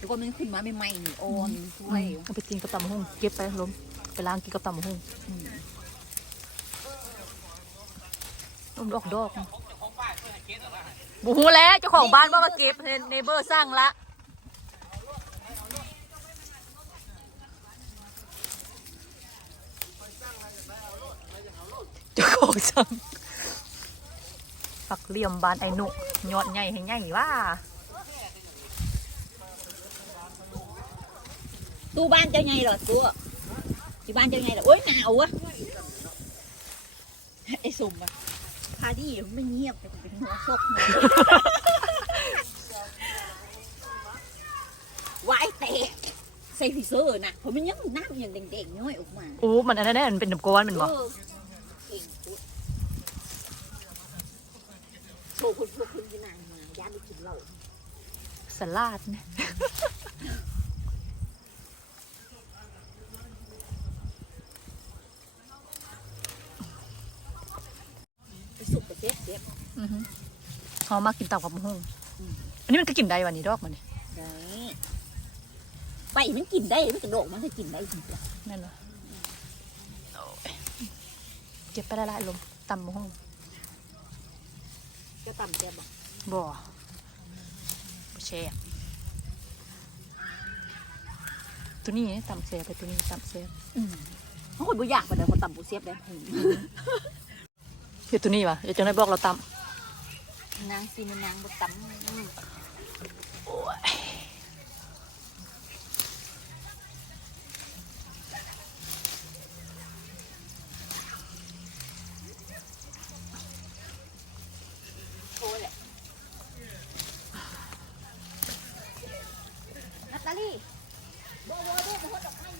แล้วก็มันขึ้นมาใหม่ๆนี่อ่อนสวยเอาไปกินกับตำมะฮุ่งเก็บไปล้มไปล้างกินกับตำมะฮุ่งอืมล้มดอกดอกบูฮูแล้วเจ้าของบ้านว่ามาเก็บเนเบอร์สร้างละเจ้าของสั่งปักเหลี่ยมบานไอ้หนุยอดใหญ่ให้ใหญ่ว่า ตู้บ้านเจ้าไงเหรอตัวที่บ้านเจ้าไงเหรอโอ๊ยหนาวอะไอ้สมอะพาดีไม่เงียบแต่เป็นหัวซกนะวายแตกใส่ฟิเซอร์นะเพราะมันยังน้ำอย่างเด็กๆน้อยออกมาโอ้มันอันนั้นแน่มันเป็นน้ำก้อนมันบ่เออเก่งปุ๊ดโชว์คนพวกคุณที่นางมาย่านไปกินเหล้าสลัดเนี่ย ไปสุ กกับเซ็ตเซ็ตอือฮึเขามากินตับกับมะฮุ่งอันนี้มันก็กินได้วันนี้ดอกมันนี่ได้ไปมันกินได้ มันกระโดดมันจะกินได้จริงนั่นเหรอโอ้ยเก็บไปละลายลมตำมะฮุ่งๆจะต่ำแกบอกบ่บ่แช่บตัวนี้ตำแซ่บไปตัวนี้ตำแซ่บเขาคนบุอยากไปเดี๋ยวคนต่ำบุเสียบได้ เดี๋ยวตัวนี้วะเดี๋ยวจังได้บอกเราตำนางซีนนางบุต่ำโอ้ยนาตาลีบโบโบโบดอกไม้มันไงโบโบโบดอกไม้